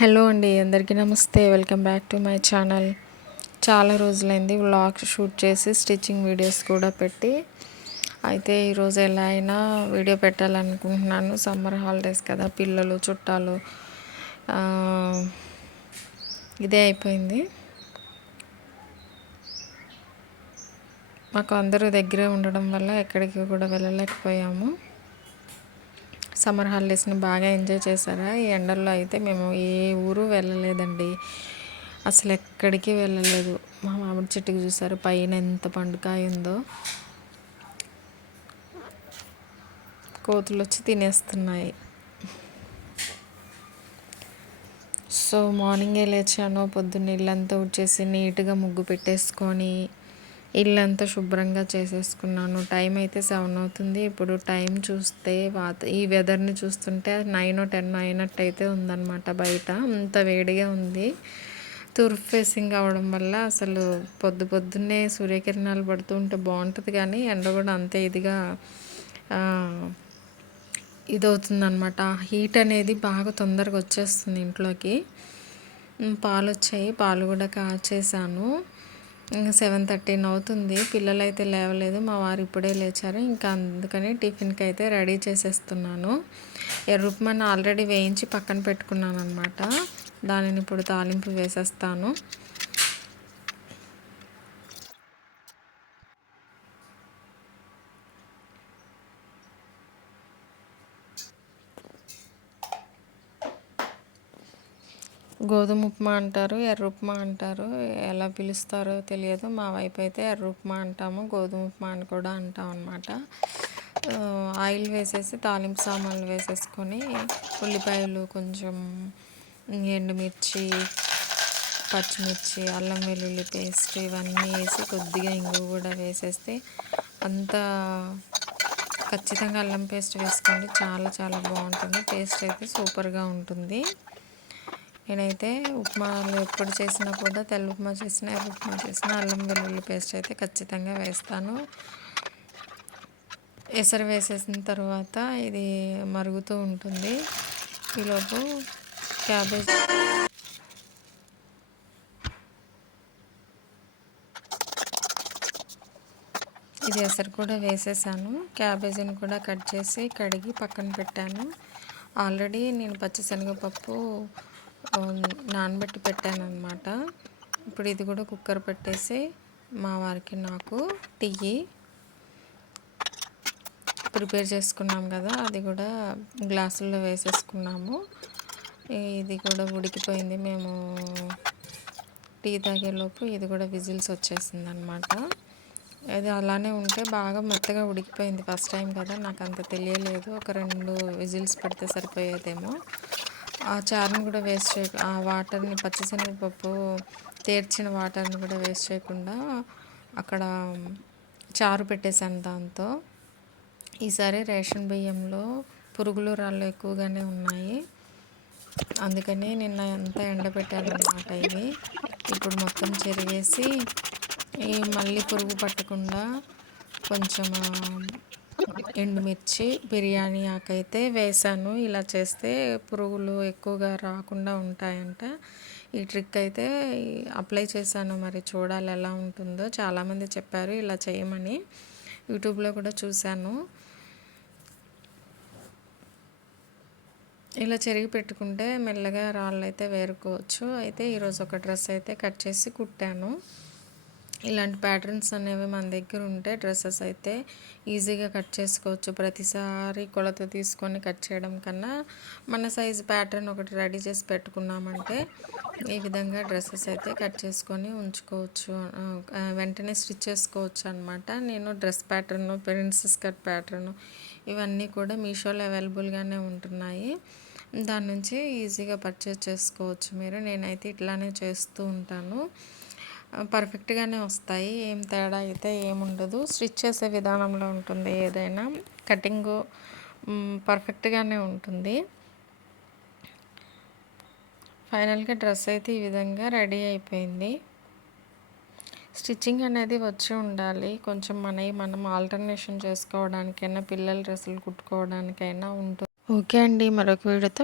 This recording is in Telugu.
హలో అండి, అందరికీ నమస్తే. Welcome back to my channel. చాలా రోజులైంది వ్లాగ్ షూట్ చేసి స్టిచ్చింగ్ వీడియోస్ కూడా పెట్టి. అయితే ఈరోజు ఎలా అయినా వీడియో పెట్టాలనుకుంటున్నాను. సమ్మర్ హాలిడేస్ కదా, పిల్లలు చుట్టాలు ఇదే అయిపోయింది. మాకు అందరూ దగ్గరే ఉండడం వల్ల ఎక్కడికి కూడా వెళ్ళలేకపోయాము. సమ్మర్ హాలిడేస్ని బాగా ఎంజాయ్ చేశారా? ఈ ఎండల్లో అయితే మేము ఏ ఊరు వెళ్ళలేదండి. అసలు ఎక్కడికి వెళ్ళలేదు. మా మామిడి చెట్టుకి చూసారు పైన ఎంత పండుకాయ ఉందో. కోతులు వచ్చి తినేస్తున్నాయి. సో మార్నింగే లేచాను. పొద్దున్న ఇల్లంతా ఉడ్చేసి నీట్గా ముగ్గు పెట్టేసుకొని ఇల్లంతా శుభ్రంగా చేసేసుకున్నాను. టైం అయితే 7 అవుతుంది. ఇప్పుడు టైం చూస్తే ఈ వెదర్ని చూస్తుంటే 9 or 10 అయినట్టయితే ఉందన్నమాట. బయట అంత వేడిగా ఉంది. తూర్పు ఫేసింగ్ అవడం వల్ల అసలు పొద్దున్నే సూర్యకిరణాలు పడుతూ ఉంటే బాగుంటుంది, కానీ ఎండ కూడా అంతే ఇదిగా ఇదవుతుందన్నమాట. హీట్ అనేది బాగా తొందరగా వచ్చేస్తుంది ఇంట్లోకి. పాలు వచ్చాయి, పాలు కూడా కాచేసాను. ఇంకా 7:13 అవుతుంది. పిల్లలు అయితే లేవలేదు, మా వారు ఇప్పుడే లేచారు. ఇంకా అందుకని టిఫిన్కి అయితే రెడీ చేసేస్తున్నాను. ఎర్రుప్మాను ఆల్రెడీ వేయించి పక్కన పెట్టుకున్నాను అనమాట. దానిని ఇప్పుడు తాలింపు వేసేస్తాను. గోధుమ ఉప్మా అంటారు, ఎర్ర ఉప్మా అంటారు, ఎలా పిలుస్తారో తెలియదు. మా వైపు అయితే ఎర్ర ఉప్మా అంటాము, గోధుమ ఉప్మా అని కూడా అంటాం అన్నమాట. ఆయిల్ వేసేసి తాలింపు సామాన్లు వేసేసుకొని ఉల్లిపాయలు, కొంచెం ఎండుమిర్చి, పచ్చిమిర్చి, అల్లం వెల్లుల్లి పేస్ట్ ఇవన్నీ వేసి కొద్దిగా ఇంగువ కూడా వేసేస్తే అంతా ఖచ్చితంగా అల్లం పేస్ట్ వేసుకోండి. చాలా చాలా బాగుంటుంది. టేస్ట్ అయితే సూపర్గా ఉంటుంది. నేనైతే ఉప్మాలు ఎప్పుడు చేసినా కూడా, తెల్ల ఉప్మా చేసినా ఎర్ర ఉప్మా చేసినా అల్లం వెల్లుల్లి పేస్ట్ అయితే ఖచ్చితంగా వేస్తాను. ఎసరు వేసేసిన తర్వాత ఇది మరుగుతూ ఉంటుంది. ఈలోపు క్యాబేజ్ ఇది ఎసరు కూడా వేసేసాను. క్యాబేజీని కూడా కట్ చేసి కడిగి పక్కన పెట్టాను. ఆల్రెడీ నేను పచ్చిశనగపప్పు నానబెట్టి పెట్టాను అనమాట. ఇప్పుడు ఇది కూడా కుక్కర్ పెట్టేసి మా వారికి నాకు టీ ప్రిపేర్ చేసుకున్నాం కదా, అది కూడా గ్లాసుల్లో వేసేసుకున్నాము. ఇది కూడా ఉడికిపోయింది. మేము టీ తాగేలోపు ఇది కూడా విజిల్స్ వచ్చేసింది అనమాట. అది అలానే ఉంటే బాగా మెత్తగా ఉడికిపోయింది. ఫస్ట్ టైం కదా, నాకు అంత తెలియలేదు. ఒక 2 విజిల్స్ పెడితే సరిపోయేదేమో. ఆ చారుని కూడా వేస్ట్ ఆ వాటర్ని, పచ్చిశనగపప్పు తేర్చిన వాటర్ని కూడా వేస్ట్ చేయకుండా అక్కడ చారు పెట్టేశాను దాంతో. ఈసారి రేషన్ బియ్యంలో పురుగులు రాళ్ళు ఎక్కువగానే ఉన్నాయి. అందుకని నిన్న అంతా ఎండబెట్టాను అన్నమాట. ఇవి ఇప్పుడు మొత్తం చెరిగేసి మళ్ళీ పురుగు పట్టకుండా కొంచెం ఎండుమిర్చి, బిర్యానీ ఆకైతే వేసాను. ఇలా చేస్తే పురుగులు ఎక్కువగా రాకుండా ఉంటాయంట. ఈ ట్రిక్ అయితే అప్లై చేశాను. మరి చూడాలి ఎలా ఉంటుందో. చాలామంది చెప్పారు ఇలా చేయమని. యూట్యూబ్లో కూడా చూశాను. ఇలా చెరిగి పెట్టుకుంటే మెల్లగా రాళ్ళు అయితే వేరుకోవచ్చు. అయితే ఈరోజు ఒక డ్రెస్ అయితే కట్ చేసి కుట్టాను. ఇలాంటి ప్యాటర్న్స్ అనేవి మన దగ్గర ఉంటే డ్రెస్సెస్ అయితే ఈజీగా కట్ చేసుకోవచ్చు. ప్రతిసారి కొలత తీసుకొని కట్ చేయడం కన్నా మన సైజు ప్యాటర్న్ ఒకటి రెడీ చేసి పెట్టుకున్నామంటే ఈ విధంగా డ్రెస్సెస్ అయితే కట్ చేసుకొని ఉంచుకోవచ్చు, వెంటనే స్టిచ్ చేసుకోవచ్చు అనమాట. నేను dress pattern, princess cut pattern ఇవన్నీ కూడా మీషోలో అవైలబుల్గానే ఉంటున్నాయి. దాని నుంచి ఈజీగా పర్చేస్ చేసుకోవచ్చు మీరు. నేనైతే ఇట్లానే చేస్తూ ఉంటాను. పర్ఫెక్ట్గానే వస్తాయి, ఏం తేడా అయితే ఏముండదు. స్టిచ్ చేసే విధానంలో ఉంటుంది ఏదైనా. కటింగు పర్ఫెక్ట్గానే ఉంటుంది. ఫైనల్గా డ్రెస్ అయితే ఈ విధంగా రెడీ అయిపోయింది. స్టిచ్చింగ్ అనేది వచ్చి ఉండాలి. కొంచెం మనం ఆల్టర్నేషన్ చేసుకోవడానికైనా, పిల్లల డ్రెస్సులు కుట్టుకోవడానికైనా ఉంటుంది. ఓకే అండి, మరొక వీడియోతో